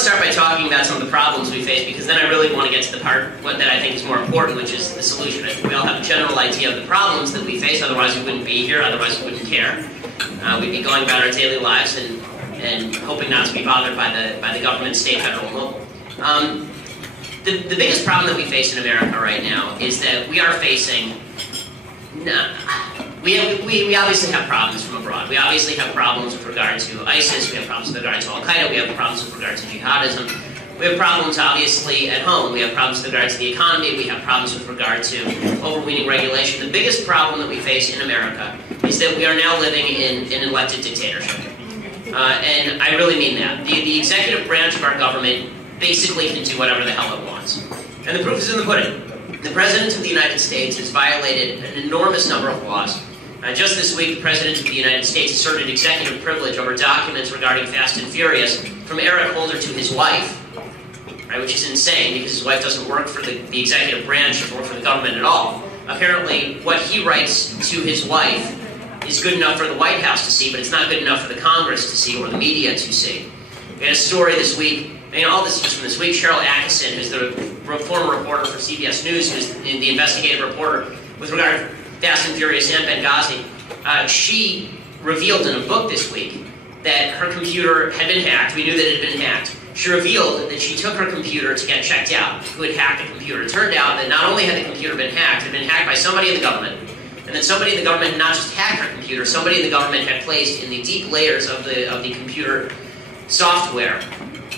to start by talking about some of the problems we face, because then I really want to get to the part that I think is more important, which is the solution. I think we all have a general idea of the problems that we face, otherwise we wouldn't be here, otherwise we wouldn't care. We'd be going about our daily lives and hoping not to be bothered by the government, state, federal, and local. The biggest problem that we face in America right now is that we are facing... We obviously have problems from abroad. We obviously have problems with regard to ISIS, we have problems with regard to Al-Qaeda, we have problems with regard to jihadism. We have problems, obviously, at home. We have problems with regard to the economy. We have problems with regard to overweening regulation. The biggest problem that we face in America is that we are now living in an elected dictatorship. And I really mean that. The executive branch of our government basically can do whatever the hell it wants. And the proof is in the pudding. The President of the United States has violated an enormous number of laws. Just this week, the President of the United States asserted executive privilege over documents regarding Fast and Furious from Eric Holder to his wife, right, which is insane because his wife doesn't work for the executive branch, doesn't work for the government at all. Apparently, what he writes to his wife is good enough for the White House to see, but it's not good enough for the Congress to see or the media to see. We had a story this week, and all this is just from this week. Cheryl Atkinson, who's the former reporter for CBS News, who's the investigative reporter with regard to Fast and Furious and Benghazi, she revealed in a book this week that her computer had been hacked. We knew that it had been hacked. She revealed that she took her computer to get checked out, who had hacked the computer. It turned out that not only had the computer been hacked, it had been hacked by somebody in the government, and then somebody in the government had not just hacked her computer, somebody in the government had placed in the deep layers of the computer software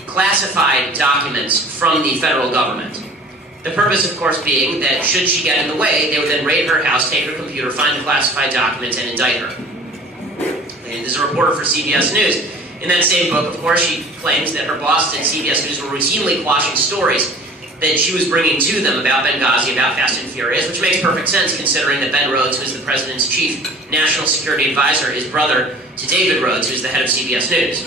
classified documents from the federal government. The purpose, of course, being that should she get in the way, they would then raid her house, take her computer, find the classified documents, and indict her. And this is a reporter for CBS News. In that same book, of course, she claims that her bosses at CBS News were routinely quashing stories that she was bringing to them about Benghazi, about Fast and Furious, which makes perfect sense considering that Ben Rhodes, who is the president's chief national security advisor, is brother to David Rhodes, who is the head of CBS News.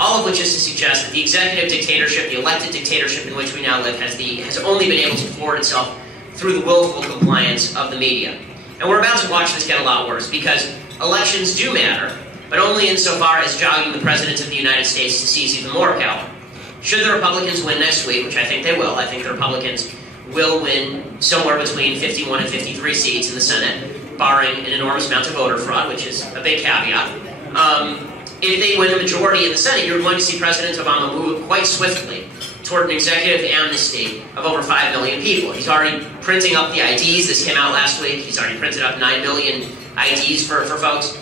All of which is to suggest that the executive dictatorship, the elected dictatorship in which we now live, has only been able to forward itself through the willful compliance of the media. And we're about to watch this get a lot worse, because elections do matter, but only insofar as jogging the President of the United States to seize even more power. Should the Republicans win next week, which I think they will, I think the Republicans will win somewhere between 51 and 53 seats in the Senate, barring an enormous amount of voter fraud, which is a big caveat. If they win a majority in the Senate, you're going to see President Obama move quite swiftly toward an executive amnesty of over 5 million people. He's already printing up the IDs. This came out last week. He's already printed up 9 million IDs for folks.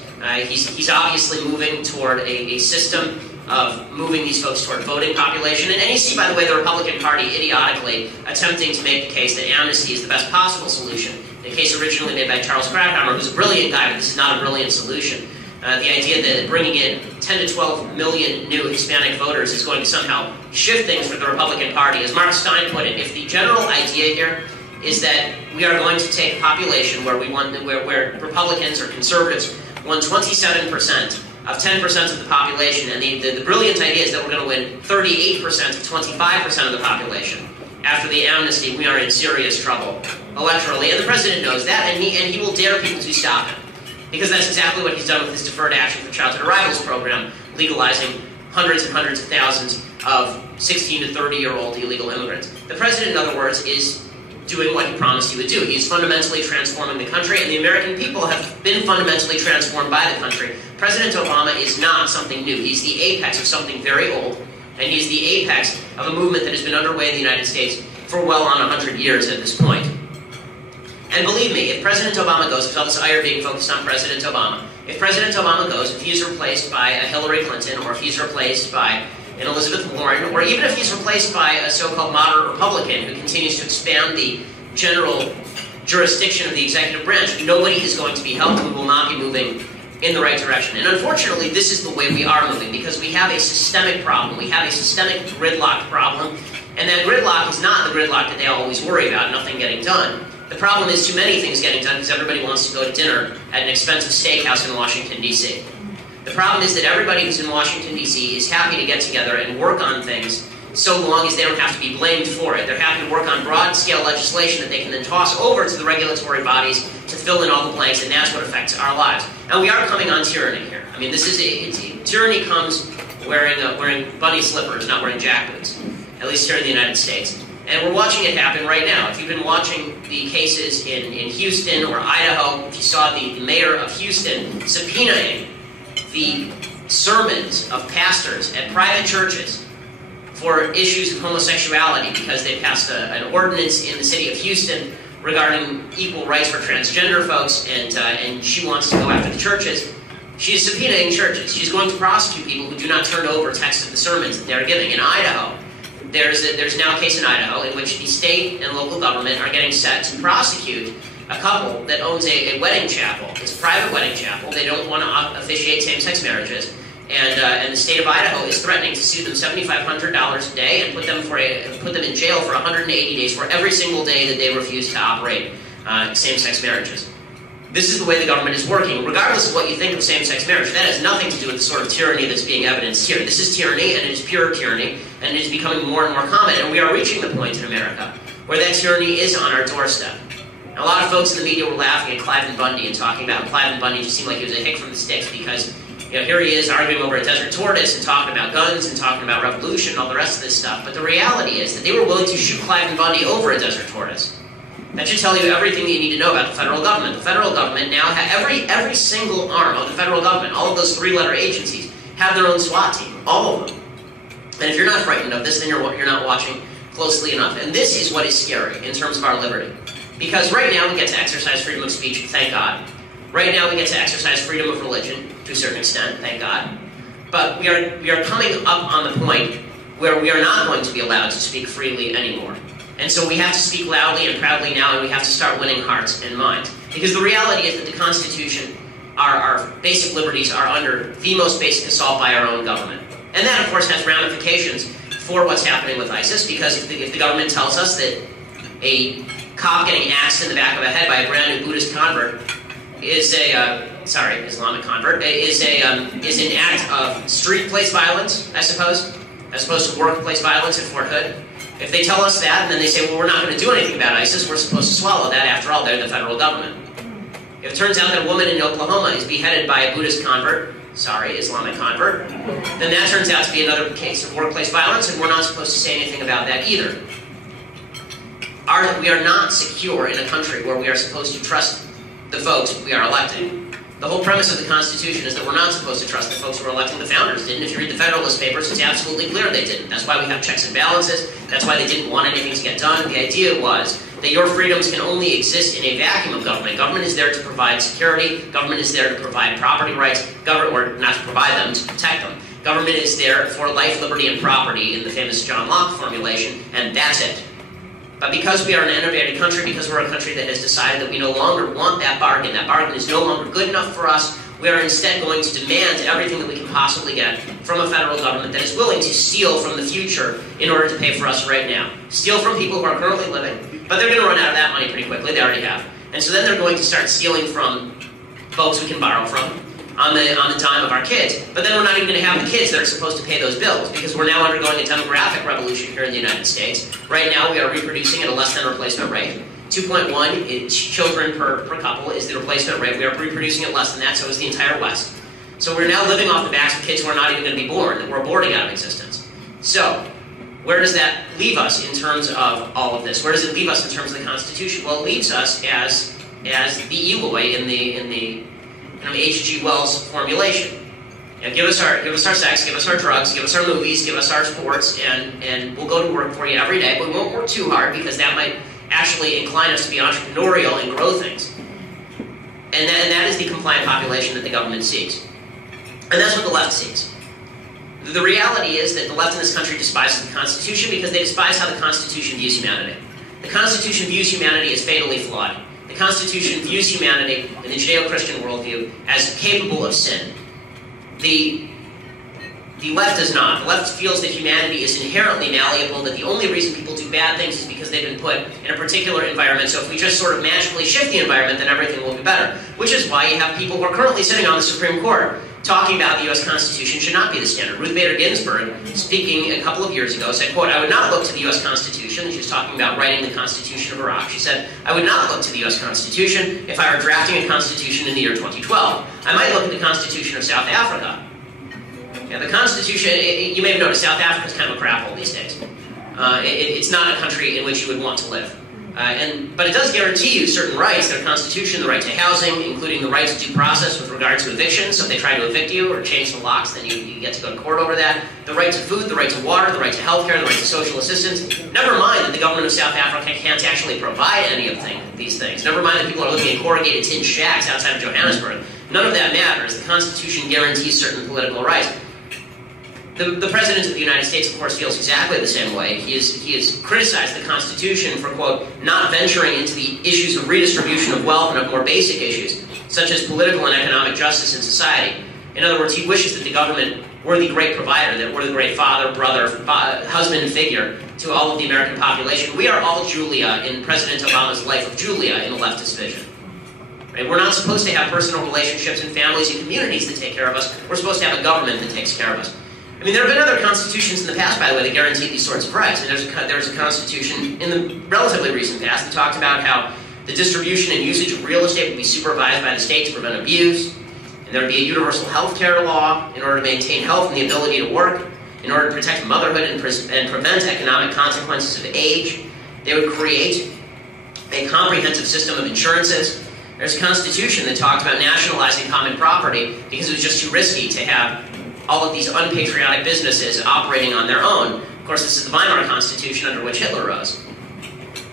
He's obviously moving toward a system of moving these folks toward voting population. And you see, by the way, the Republican Party idiotically attempting to make the case that amnesty is the best possible solution. The case originally made by Charles Krauthammer, who's a brilliant guy, but this is not a brilliant solution. The idea that bringing in 10 to 12 million new Hispanic voters is going to somehow shift things for the Republican Party. As Mark Stein put it, if the general idea here is that we are going to take a population where where Republicans or conservatives won 27% of 10% of the population, and the brilliant idea is that we're going to win 38% of 25% of the population after the amnesty, we are in serious trouble electorally, and the President knows that, and he will dare people to stop him. Because that's exactly what he's done with his Deferred Action for Childhood Arrivals program, legalizing hundreds and hundreds of thousands of 16 to 30-year-old illegal immigrants. The President, in other words, is doing what he promised he would do. He's fundamentally transforming the country, and the American people have been fundamentally transformed by the country. President Obama is not something new. He's the apex of something very old, and he's the apex of a movement that has been underway in the United States for well on 100 years at this point. And believe me, if President Obama goes, with all this ire being focused on President Obama, if President Obama goes, if he's replaced by a Hillary Clinton, or if he's replaced by an Elizabeth Warren, or even if he's replaced by a so-called moderate Republican who continues to expand the general jurisdiction of the executive branch, nobody is going to be helped. We will not be moving in the right direction. And unfortunately, this is the way we are moving, because we have a systemic problem. We have a systemic gridlock problem, and that gridlock is not the gridlock that they always worry about, nothing getting done. The problem is too many things getting done because everybody wants to go to dinner at an expensive steakhouse in Washington, D.C. The problem is that everybody who's in Washington, D.C. is happy to get together and work on things so long as they don't have to be blamed for it. They're happy to work on broad-scale legislation that they can then toss over to the regulatory bodies to fill in all the blanks, and that's what affects our lives. And we are coming on tyranny here. I mean, this is tyranny comes wearing bunny slippers, not wearing jackboots, at least here in the United States. And we're watching it happen right now. If you've been watching the cases in Houston or Idaho, if you saw the mayor of Houston subpoenaing the sermons of pastors at private churches for issues of homosexuality because they passed an ordinance in the city of Houston regarding equal rights for transgender folks, and she wants to go after the churches. She's subpoenaing churches. She's going to prosecute people who do not turn over text of the sermons that they're giving. In Idaho, there's now a case in Idaho in which the state and local government are getting set to prosecute a couple that owns a wedding chapel. It's a private wedding chapel. They don't want to officiate same-sex marriages. And the state of Idaho is threatening to sue them $7,500 a day and put them in jail for 180 days for every single day that they refuse to operate same-sex marriages. This is the way the government is working. Regardless of what you think of same-sex marriage, that has nothing to do with the sort of tyranny that's being evidenced here. This is tyranny, and it is pure tyranny, and it is becoming more and more common. And we are reaching the point in America where that tyranny is on our doorstep. And a lot of folks in the media were laughing at Cliven Bundy and talking about how Cliven Bundy just seemed like he was a hick from the sticks because, you know, here he is arguing over a desert tortoise and talking about guns and talking about revolution and all the rest of this stuff. But the reality is that they were willing to shoot Cliven Bundy over a desert tortoise. That should tell you everything that you need to know about the federal government. The federal government now has every single arm of the federal government, all of those three-letter agencies, have their own SWAT team, all of them. And if you're not frightened of this, then you're not watching closely enough. And this is what is scary in terms of our liberty. Because right now we get to exercise freedom of speech, thank God. Right now we get to exercise freedom of religion, to a certain extent, thank God. But we are coming up on the point where we are not going to be allowed to speak freely anymore. And so we have to speak loudly and proudly now, and we have to start winning hearts and minds. Because the reality is that the Constitution, our basic liberties, are under the most basic assault by our own government. And that, of course, has ramifications for what's happening with ISIS, because if the government tells us that a cop getting axed in the back of the head by a brand new Buddhist convert is Islamic convert, is an act of street place violence, I suppose, as opposed to workplace violence at Fort Hood. If they tell us that, and then they say, well, we're not going to do anything about ISIS, we're supposed to swallow that. After all, they're the federal government. If it turns out that a woman in Oklahoma is beheaded by a Buddhist convert, Islamic convert, then that turns out to be another case of workplace violence, and we're not supposed to say anything about that either. We are not secure in a country where we are supposed to trust the folks we are electing. The whole premise of the Constitution is that we're not supposed to trust the folks who are electing. The founders didn't. If you read the Federalist Papers, it's absolutely clear they didn't. That's why we have checks and balances. That's why they didn't want anything to get done. The idea was that your freedoms can only exist in a vacuum of government. Government is there to provide security. Government is there to provide property rights. Or not to provide them, to protect them. Government is there for life, liberty, and property in the famous John Locke formulation, and that's it. But because we are an innovative country, because we're a country that has decided that we no longer want that bargain is no longer good enough for us, we are instead going to demand everything that we can possibly get from a federal government that is willing to steal from the future in order to pay for us right now. Steal from people who are currently living, but they're going to run out of that money pretty quickly, they already have. And so then they're going to start stealing from folks we can borrow from, on the dime of our kids, but then we're not even going to have the kids that are supposed to pay those bills, because we're now undergoing a demographic revolution here in the United States. Right now we are reproducing at a less than replacement rate. 2.1 children per couple is the replacement rate. We are reproducing at less than that, so is the entire West. So we're now living off the backs of kids who are not even going to be born, that we're aborting out of existence. So, where does that leave us in terms of all of this? Where does it leave us in terms of the Constitution? Well, it leaves us as the evil way in the H.G. Wells formulation. You know, give us our sex, give us our drugs, give us our movies, give us our sports, and we'll go to work for you every day, but we won't work too hard because that might actually incline us to be entrepreneurial and grow things. And that is the compliant population that the government seeks. And that's what the left seeks. The reality is that the left in this country despises the Constitution because they despise how the Constitution views humanity. The Constitution views humanity as fatally flawed. The Constitution views humanity in the Judeo-Christian worldview as capable of sin. The left does not. The left feels that humanity is inherently malleable, that the only reason people do bad things is because they've been put in a particular environment, so if we just sort of magically shift the environment, then everything will be better. Which is why you have people who are currently sitting on the Supreme Court talking about the U.S. Constitution should not be the standard. Ruth Bader Ginsburg, speaking a couple of years ago, said, quote, "I would not look to the U.S. Constitution." She was talking about writing the Constitution of Iraq. She said, "I would not look to the U.S. Constitution if I were drafting a Constitution in the year 2012. I might look at the Constitution of South Africa." Yeah, the Constitution, you may have noticed, South Africa is kind of a crap hole these days. It's not a country in which you would want to live. But it does guarantee you certain rights. Their Constitution, the right to housing, including the right to due process with regard to eviction. So if they try to evict you or change the locks, then you get to go to court over that. The right to food, the right to water, the right to health care, the right to social assistance. Never mind that the government of South Africa can't actually provide any of these things. Never mind that people are living in corrugated tin shacks outside of Johannesburg. None of that matters. The Constitution guarantees certain political rights. The President of the United States, of course, feels exactly the same way. He has criticized the Constitution for, quote, not venturing into the issues of redistribution of wealth and of more basic issues, such as political and economic justice in society. In other words, he wishes that the government were the great provider, that we're the great father, brother, husband figure to all of the American population. We are all Julia in President Obama's Life of Julia in the leftist vision. Right? We're not supposed to have personal relationships and families and communities that take care of us. We're supposed to have a government that takes care of us. I mean, there have been other constitutions in the past, by the way, that guarantee these sorts of rights. And there's a constitution in the relatively recent past that talked about how the distribution and usage of real estate would be supervised by the state to prevent abuse. And there would be a universal health care law in order to maintain health and the ability to work, in order to protect motherhood and prevent economic consequences of age. They would create a comprehensive system of insurances. There's a constitution that talked about nationalizing common property because it was just too risky to have all of these unpatriotic businesses operating on their own. Of course, this is the Weimar Constitution under which Hitler rose.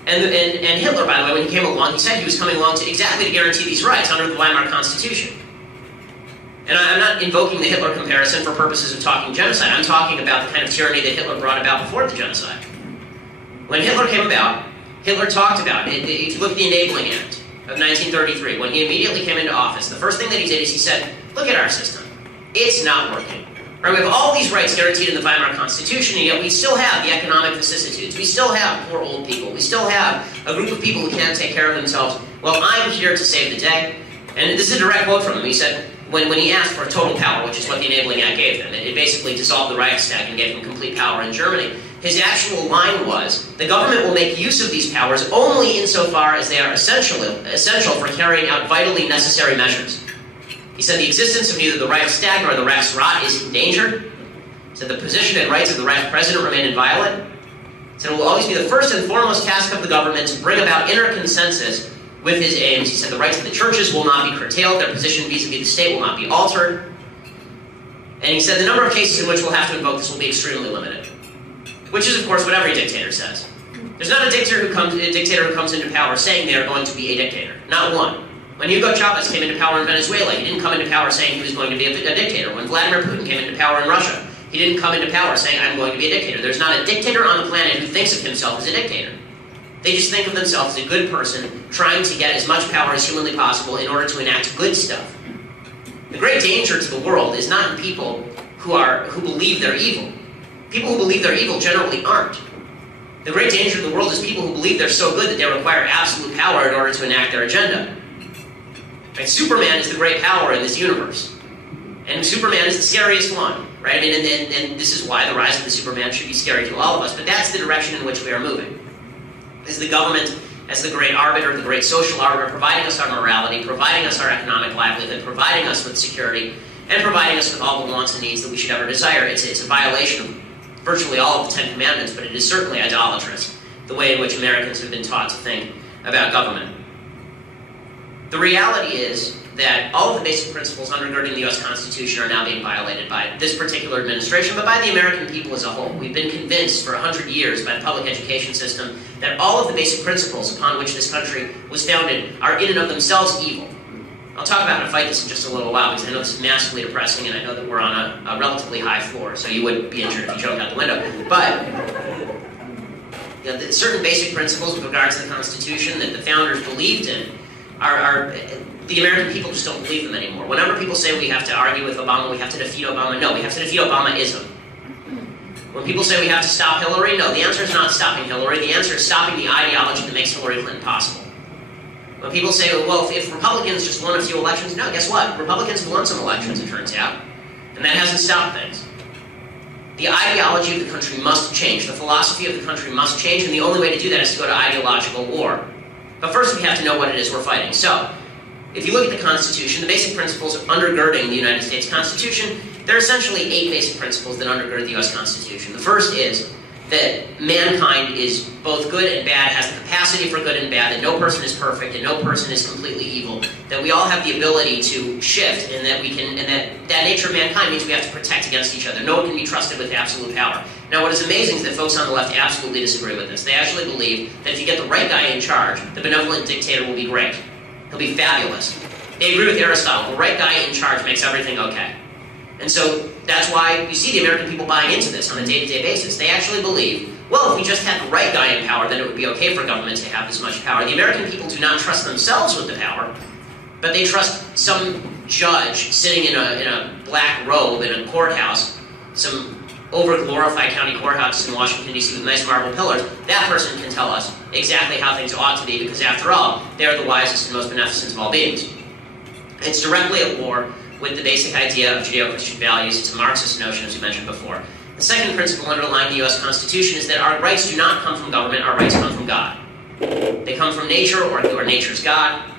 And Hitler, by the way, when he came along, he said he was coming along to exactly to guarantee these rights under the Weimar Constitution. And I'm not invoking the Hitler comparison for purposes of talking genocide. I'm talking about the kind of tyranny that Hitler brought about before the genocide. When Hitler came about, Hitler talked about it. If you look at the Enabling Act of 1933, when he immediately came into office, the first thing that he did is he said, look at our system. It's not working. Right? We have all these rights guaranteed in the Weimar Constitution, and yet we still have the economic vicissitudes. We still have poor old people. We still have a group of people who can't take care of themselves. Well, I'm here to save the day. And this is a direct quote from him. He said, when he asked for total power, which is what the Enabling Act gave him, it basically dissolved the Reichstag and gave him complete power in Germany. His actual line was, the government will make use of these powers only insofar as they are essential for carrying out vitally necessary measures. He said the existence of neither the Reichstag nor the Reichsrat is endangered. He said the position and rights of the Reich President remain inviolate. He said it will always be the first and foremost task of the government to bring about inner consensus with his aims. He said the rights of the churches will not be curtailed, their position vis-a-vis the state will not be altered. And he said the number of cases in which we'll have to invoke this will be extremely limited. Which is, of course, what every dictator says. There's not a dictator who comes into power saying they are going to be a dictator. Not one. When Hugo Chavez came into power in Venezuela, he didn't come into power saying he was going to be a dictator. When Vladimir Putin came into power in Russia, he didn't come into power saying, I'm going to be a dictator. There's not a dictator on the planet who thinks of himself as a dictator. They just think of themselves as a good person trying to get as much power as humanly possible in order to enact good stuff. The great danger to the world is not in people who believe they're evil. People who believe they're evil generally aren't. The great danger to the world is people who believe they're so good that they require absolute power in order to enact their agenda. Right? Superman is the great power in this universe. And Superman is the scariest one. Right? I mean, and this is why the rise of the Superman should be scary to all of us. But that's the direction in which we are moving. Is the government as the great arbiter, the great social arbiter, providing us our morality, providing us our economic livelihood, providing us with security, and providing us with all the wants and needs that we should ever desire. It's a violation of virtually all of the Ten Commandments, but it is certainly idolatrous, the way in which Americans have been taught to think about government. The reality is that all of the basic principles undergirding the U.S. Constitution are now being violated by this particular administration, but by the American people as a whole. We've been convinced for 100 years by the public education system that all of the basic principles upon which this country was founded are in and of themselves evil. I'll talk about how to fight this in just a little while, because I know this is massively depressing, and I know that we're on a relatively high floor, so you would be injured if you jumped out the window. But certain basic principles with regards to the Constitution that the founders believed in the American people just don't believe them anymore. Whenever people say we have to argue with Obama, we have to defeat Obama, no, we have to defeat Obama-ism. When people say we have to stop Hillary, no, the answer is not stopping Hillary. The answer is stopping the ideology that makes Hillary Clinton possible. When people say, well, if Republicans just won a few elections, no, guess what? Republicans have won some elections, it turns out. And that hasn't stopped things. The ideology of the country must change. The philosophy of the country must change, and the only way to do that is to go to ideological war. But first we have to know what it is we're fighting. So, if you look at the Constitution, the basic principles undergirding the United States Constitution, there are essentially 8 basic principles that undergird the US Constitution. The first is that mankind is both good and bad, has the capacity for good and bad, that no person is perfect and no person is completely evil, that we all have the ability to shift, and that we can, and that nature of mankind means we have to protect against each other. No one can be trusted with absolute power. Now, what is amazing is that folks on the left absolutely disagree with this. They actually believe that if you get the right guy in charge, the benevolent dictator will be great. He'll be fabulous. They agree with Aristotle. The right guy in charge makes everything okay. And so that's why you see the American people buying into this on a day-to-day basis. They actually believe, well, if we just had the right guy in power, then it would be okay for government to have this much power. The American people do not trust themselves with the power, but they trust some judge sitting in a black robe in a courthouse, some over-glorified county courthouse in Washington, D.C. with nice marble pillars. That person can tell us exactly how things ought to be, because after all, they are the wisest and most beneficent of all beings. It's directly at war with the basic idea of Judeo-Christian values. It's a Marxist notion, as we mentioned before. The second principle underlying the U.S. Constitution is that our rights do not come from government, our rights come from God. They come from nature, or nature's God.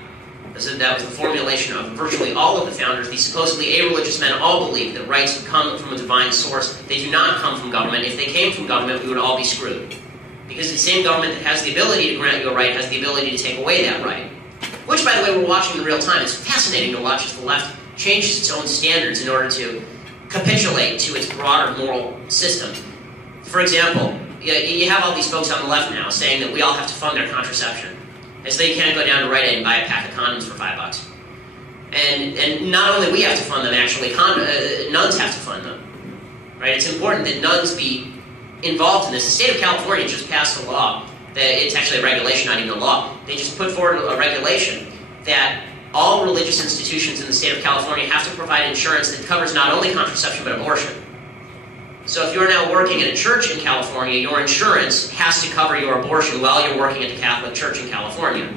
That was the formulation of virtually all of the founders. These supposedly a-religious men all believe that rights come from a divine source. They do not come from government. If they came from government, we would all be screwed. Because the same government that has the ability to grant you a right has the ability to take away that right. Which, by the way, we're watching in real time. It's fascinating to watch as the left changes its own standards in order to capitulate to its broader moral system. For example, you have all these folks on the left now saying that we all have to fund their contraception. And so they can't go down to Rite Aid and buy a pack of condoms for $5. And not only we have to fund them, actually, nuns have to fund them. Right? It's important that nuns be involved in this. The state of California just passed a law that it's actually a regulation, not even a law. They just put forward a regulation that all religious institutions in the state of California have to provide insurance that covers not only contraception but abortion. So if you're now working at a church in California, your insurance has to cover your abortion while you're working at the Catholic Church in California.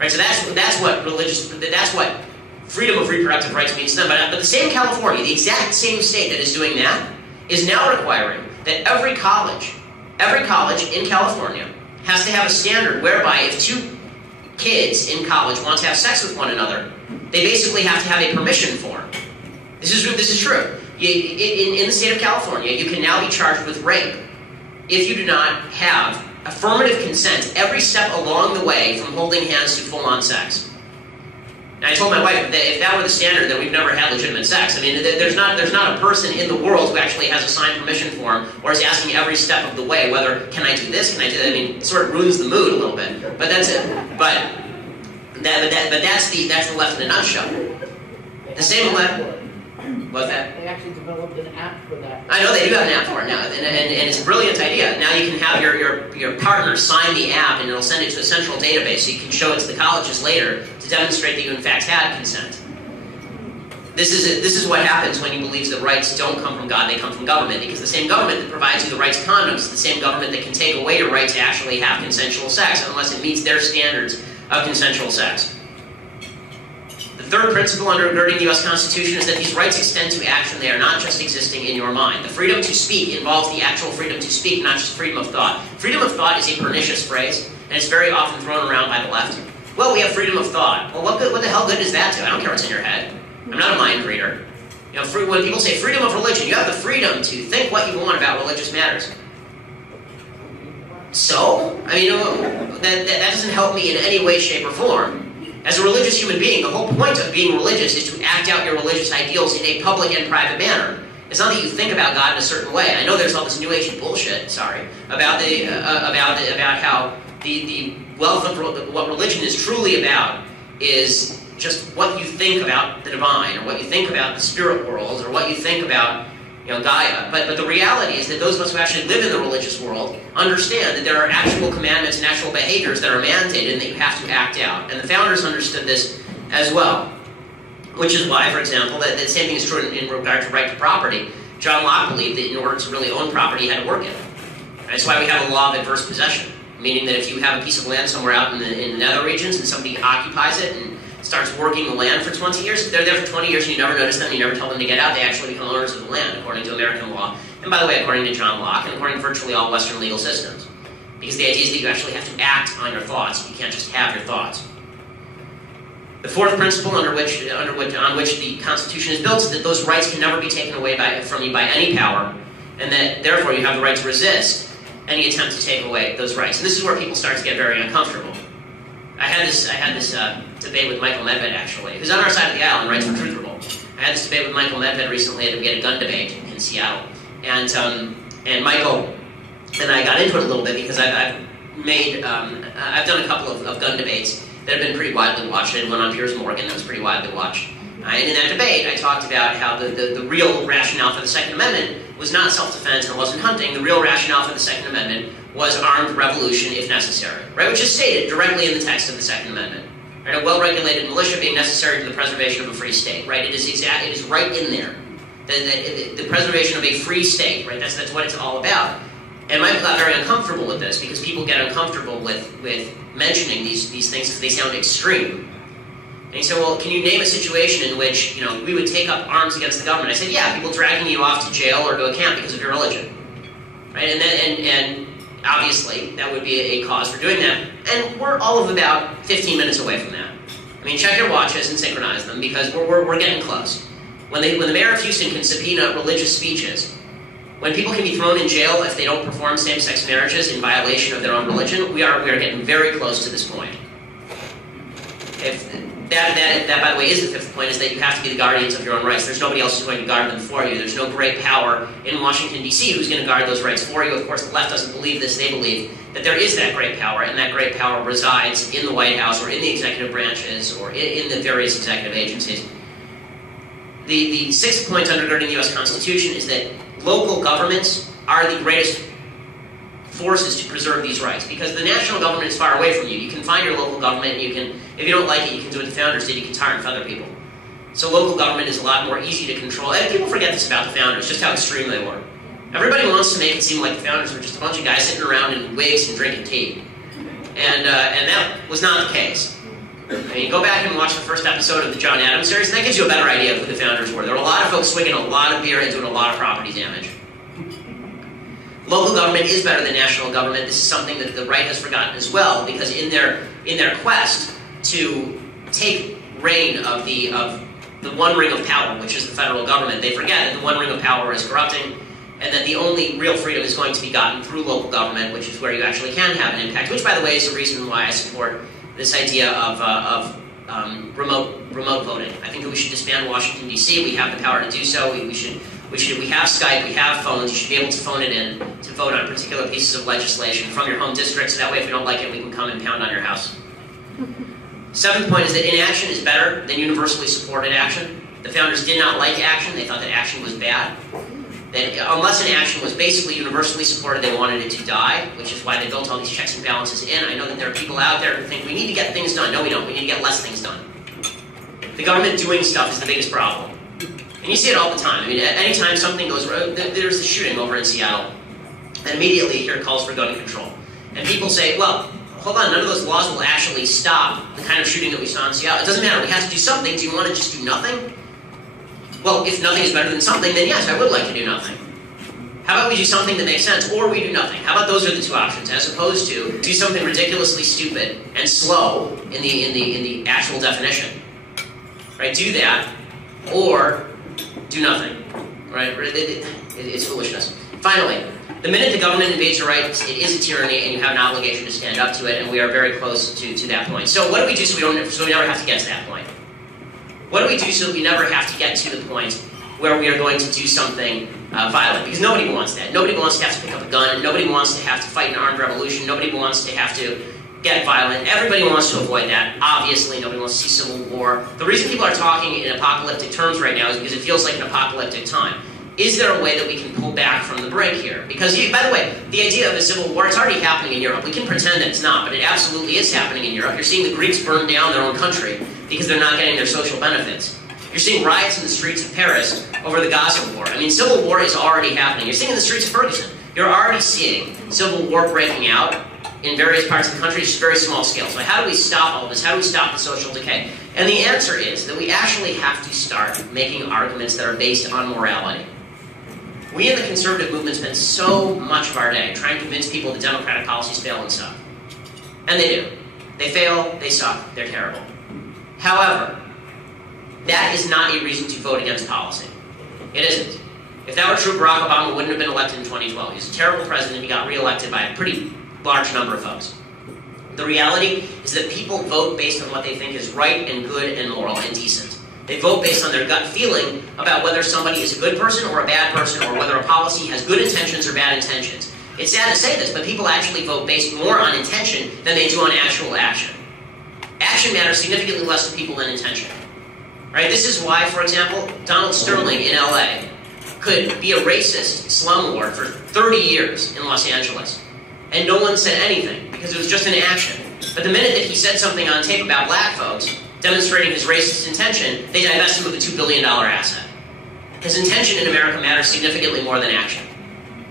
Right? So that's what freedom of reproductive rights means to them. But the same California, the exact same state that is doing that, is now requiring that every college in California has to have a standard whereby if two kids in college want to have sex with one another, they basically have to have a permission form. This is true. In the state of California, you can now be charged with rape if you do not have affirmative consent every step along the way from holding hands to full-on sex. Now, I told my wife that if that were the standard, then we've never had legitimate sex. I mean, there's not a person in the world who actually has a signed permission form or is asking every step of the way whether, can I do this, can I do that? I mean, it sort of ruins the mood a little bit. But that's it. But that's the left in a nutshell. The same left. What's that? They actually developed an app for that. I know they do have an app for it now, and it's a brilliant idea. Now you can have your partner sign the app, and it'll send it to a central database, so you can show it to the colleges later to demonstrate that you in fact had consent. This is what happens when you believe that rights don't come from God, they come from government, because the same government that provides you the right to condoms is the same government that can take away your right to actually have consensual sex, unless it meets their standards of consensual sex. The third principle undergirding the U.S. Constitution is that these rights extend to action. They are not just existing in your mind. The freedom to speak involves the actual freedom to speak, not just freedom of thought. Freedom of thought is a pernicious phrase, and it's very often thrown around by the left. Well, we have freedom of thought. Well, what the hell good does that do? I don't care what's in your head. I'm not a mind reader. You know, when people say freedom of religion, you have the freedom to think what you want about religious matters. So, I mean, that doesn't help me in any way, shape, or form. As a religious human being, the whole point of being religious is to act out your religious ideals in a public and private manner. It's not that you think about God in a certain way. I know there's all this New Age bullshit, about how the wealth of what religion is truly about is just what you think about the divine, or what you think about the spirit world, or what you think about, you know, Gaia. But the reality is that those of us who actually live in the religious world understand that there are actual commandments and actual behaviors that are mandated and that you have to act out. And the founders understood this as well. Which is why, for example, that same thing is true in regard to right to property. John Locke believed that in order to really own property, you had to work it. That's why we have a law of adverse possession. meaning that if you have a piece of land somewhere out in the nether regions and somebody occupies it and starts working the land for 20 years, if they're there for 20 years and you never notice them, you never tell them to get out, they actually become owners of the land, according to American law. And by the way, according to John Locke, and according to virtually all Western legal systems. Because the idea is that you actually have to act on your thoughts. You can't just have your thoughts. The fourth principle on which the Constitution is built is that those rights can never be taken away from you by any power, and that therefore you have the right to resist any attempt to take away those rights. And this is where people start to get very uncomfortable. I had this debate with Michael Medved, actually, who's on our side of the aisle and writes for Truth Revolt. I had this debate with Michael Medved recently, and we had a gun debate in Seattle. And Michael and I got into it a little bit because I've done a couple of gun debates that have been pretty widely watched. I did one on Piers Morgan that was pretty widely watched. And in that debate, I talked about how the real rationale for the Second Amendment was not self-defense and it wasn't hunting. The real rationale for the Second Amendment was armed revolution if necessary, right? Which is stated directly in the text of the Second Amendment. Right? A well-regulated militia being necessary to the preservation of a free state, right? It is right in there. The preservation of a free state, right? That's what it's all about. And Michael got very uncomfortable with this because people get uncomfortable with mentioning these things because they sound extreme. And he said, well, can you name a situation in which, we would take up arms against the government? I said, yeah, people dragging you off to jail or to a camp because of your religion. Right? And obviously, that would be a cause for doing that. And we're all of about 15 minutes away from that. I mean, check your watches and synchronize them because we're getting close. When the mayor of Houston can subpoena religious speeches, when people can be thrown in jail if they don't perform same-sex marriages in violation of their own religion, we are getting very close to this point. That, by the way, is the fifth point, is that you have to be the guardians of your own rights. There's nobody else who's going to guard them for you. There's no great power in Washington, D.C. who's going to guard those rights for you. Of course, the left doesn't believe this. They believe that there is that great power, and that great power resides in the White House or in the executive branches or in the various executive agencies. The sixth point undergirding the U.S. Constitution is that local governments are the greatest forces to preserve these rights, because the national government is far away from you. You can find your local government, and you can, if you don't like it, you can do what the founders did, you can tar and feather people. So local government is a lot more easy to control, and people forget this about the founders, just how extreme they were. Everybody wants to make it seem like the founders were just a bunch of guys sitting around in wigs and drinking tea. And that was not the case. I mean, go back and watch the first episode of the John Adams series, and that gives you a better idea of who the founders were. There were a lot of folks swinging a lot of beer and doing a lot of property damage. Local government is better than national government. This is something that the right has forgotten as well, because in their quest to take reign of the one ring of power, which is the federal government, they forget that the one ring of power is corrupting, and that the only real freedom is going to be gotten through local government, which is where you actually can have an impact, which, by the way, is the reason why I support this idea of remote voting. I think that we should disband Washington, D.C. We have the power to do so. We have Skype, we have phones. You should be able to phone it in to vote on particular pieces of legislation from your home district, so that way if we don't like it, we can come and pound on your house. Seventh point is that inaction is better than universally supported action. The founders did not like action. They thought that action was bad. That unless an action was basically universally supported, they wanted it to die, which is why they built all these checks and balances in. I know that there are people out there who think we need to get things done. No, we don't. We need to get less things done. The government doing stuff is the biggest problem. And you see it all the time. I mean, anytime something goes wrong, there's a shooting over in Seattle, and immediately you hear calls for gun control. And people say, well, hold on, none of those laws will actually stop the kind of shooting that we saw in Seattle. It doesn't matter, we have to do something. Do you want to just do nothing? Well, if nothing is better than something, then yes, I would like to do nothing. How about we do something that makes sense, or we do nothing? How about those are the two options, as opposed to do something ridiculously stupid and slow in the actual definition? Right? Do that, or do nothing. Right? It's foolishness. Finally, the minute the government invades your rights, it is a tyranny, and you have an obligation to stand up to it, and we are very close to that point. So what do we do so we never have to get to that point? What do we do so we never have to get to the point where we are going to do something violent? Because nobody wants that. Nobody wants to have to pick up a gun. Nobody wants to have to fight an armed revolution. Nobody wants to have to get violent. Everybody wants to avoid that. Obviously, nobody wants to see civil war. The reason people are talking in apocalyptic terms right now is because it feels like an apocalyptic time. Is there a way that we can pull back from the brink here? Because, by the way, the idea of a civil war, it's already happening in Europe. We can pretend that it's not, but it absolutely is happening in Europe. You're seeing the Greeks burn down their own country because they're not getting their social benefits. You're seeing riots in the streets of Paris over the Gaza war. I mean, civil war is already happening. You're seeing in the streets of Ferguson. You're already seeing civil war breaking out in various parts of the country, just very small scale. So how do we stop all of this? How do we stop the social decay? And the answer is that we actually have to start making arguments that are based on morality. We in the conservative movement spend so much of our day trying to convince people that democratic policies fail and suck. And they do. They fail, they suck, they're terrible. However, that is not a reason to vote against policy. It isn't. If that were true, Barack Obama wouldn't have been elected in 2012. He was a terrible president. He got reelected by a pretty large number of folks. The reality is that people vote based on what they think is right and good and moral and decent. They vote based on their gut feeling about whether somebody is a good person or a bad person, or whether a policy has good intentions or bad intentions. It's sad to say this, but people actually vote based more on intention than they do on actual action. Action matters significantly less to people than intention. Right? This is why, for example, Donald Sterling in LA could be a racist slumlord for 30 years in Los Angeles, and no one said anything, because it was just an action. But the minute that he said something on tape about black folks, demonstrating his racist intention, they divest him of a $2 billion asset. Because intention in America matters significantly more than action.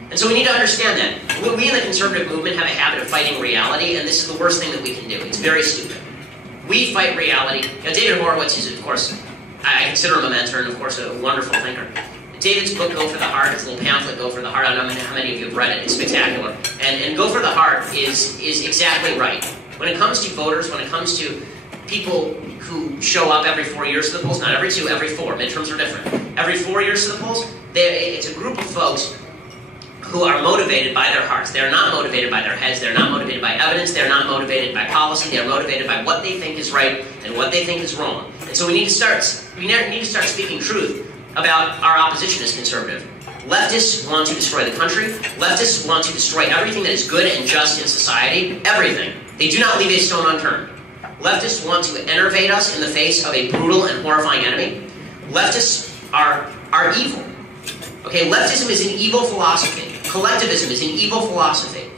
And so we need to understand that. We in the conservative movement have a habit of fighting reality, and this is the worst thing that we can do. It's very stupid. We fight reality. You know, David Horowitz is, of course, I consider him a mentor and, of course, a wonderful thinker. David's book, Go for the Heart, his little pamphlet, Go for the Heart, I don't know how many of you have read it. It's spectacular. And Go for the Heart is exactly right. When it comes to voters, when it comes to people who show up every 4 years to the polls, not every 2, every 4, midterms are different. Every 4 years to the polls, it's a group of folks who are motivated by their hearts. They're not motivated by their heads. They're not motivated by evidence. They're not motivated by policy. They're motivated by what they think is right and what they think is wrong. And so we need to start speaking truth about our opposition as conservative. Leftists want to destroy the country. Leftists want to destroy everything that is good and just in society. Everything. They do not leave a stone unturned. Leftists want to enervate us in the face of a brutal and horrifying enemy. Leftists are evil. Okay, leftism is an evil philosophy. Collectivism is an evil philosophy.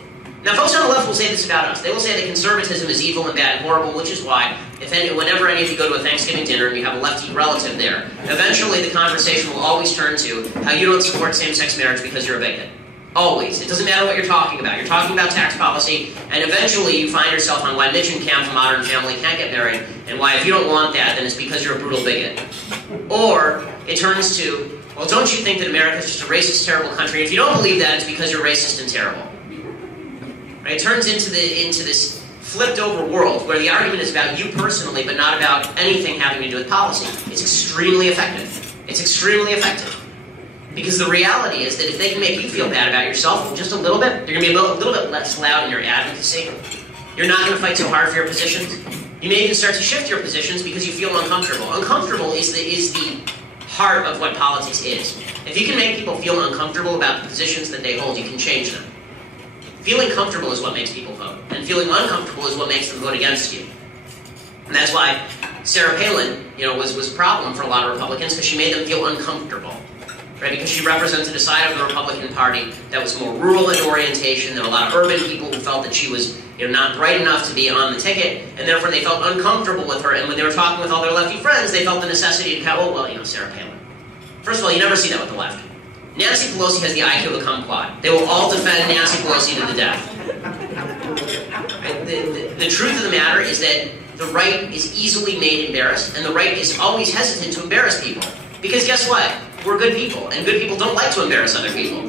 Now, folks on the left will say this about us. They will say that conservatism is evil and bad and horrible, which is why, whenever any of you go to a Thanksgiving dinner and you have a lefty relative there, eventually the conversation will always turn to how you don't support same-sex marriage because you're a bigot. Always. It doesn't matter what you're talking about. You're talking about tax policy, and eventually you find yourself on why Mitch and Cam from Modern Family can't get married, and why if you don't want that, then it's because you're a brutal bigot. Or it turns to, well, don't you think that America is just a racist, terrible country? And if you don't believe that, it's because you're racist and terrible. Right? It turns into this flipped-over world where the argument is about you personally, but not about anything having to do with policy. It's extremely effective. It's extremely effective. Because the reality is that if they can make you feel bad about yourself just a little bit, you're going to be a little bit less loud in your advocacy. You're not going to fight so hard for your positions. You may even start to shift your positions because you feel uncomfortable. Uncomfortable is the heart of what politics is. If you can make people feel uncomfortable about the positions that they hold, you can change them. Feeling comfortable is what makes people vote, and feeling uncomfortable is what makes them vote against you. And that's why Sarah Palin, was a problem for a lot of Republicans, because she made them feel uncomfortable. Right? Because she represented a side of the Republican Party that was more rural in orientation. There were a lot of urban people who felt that she was not bright enough to be on the ticket, and therefore they felt uncomfortable with her. And when they were talking with all their lefty friends, they felt the necessity to go, Sarah Palin. First of all, you never see that with the left. Nancy Pelosi has the IQ of a kumquat. They will all defend Nancy Pelosi to the death. Right? The truth of the matter is that the right is easily made embarrassed, and the right is always hesitant to embarrass people. Because guess what? We're good people, and good people don't like to embarrass other people.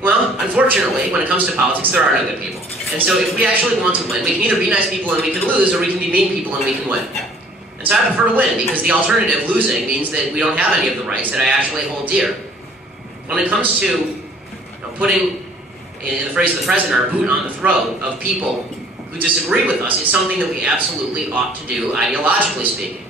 Well, unfortunately, when it comes to politics, there are no good people. And so if we actually want to win, we can either be nice people and we can lose, or we can be mean people and we can win. And so I prefer to win, because the alternative, losing, means that we don't have any of the rights that I actually hold dear. When it comes to putting, in the phrase of the president, our boot on the throat of people who disagree with us, it's something that we absolutely ought to do, ideologically speaking.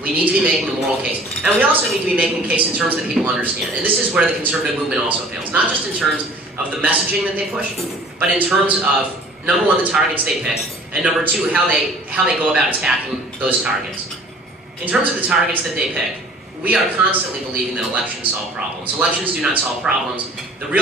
We need to be making a moral case. And we also need to be making a case in terms that people understand. And this is where the conservative movement also fails. Not just in terms of the messaging that they push, but in terms of, number one, the targets they pick, and number two, how they go about attacking those targets. In terms of the targets that they pick, we are constantly believing that elections solve problems. Elections do not solve problems. The real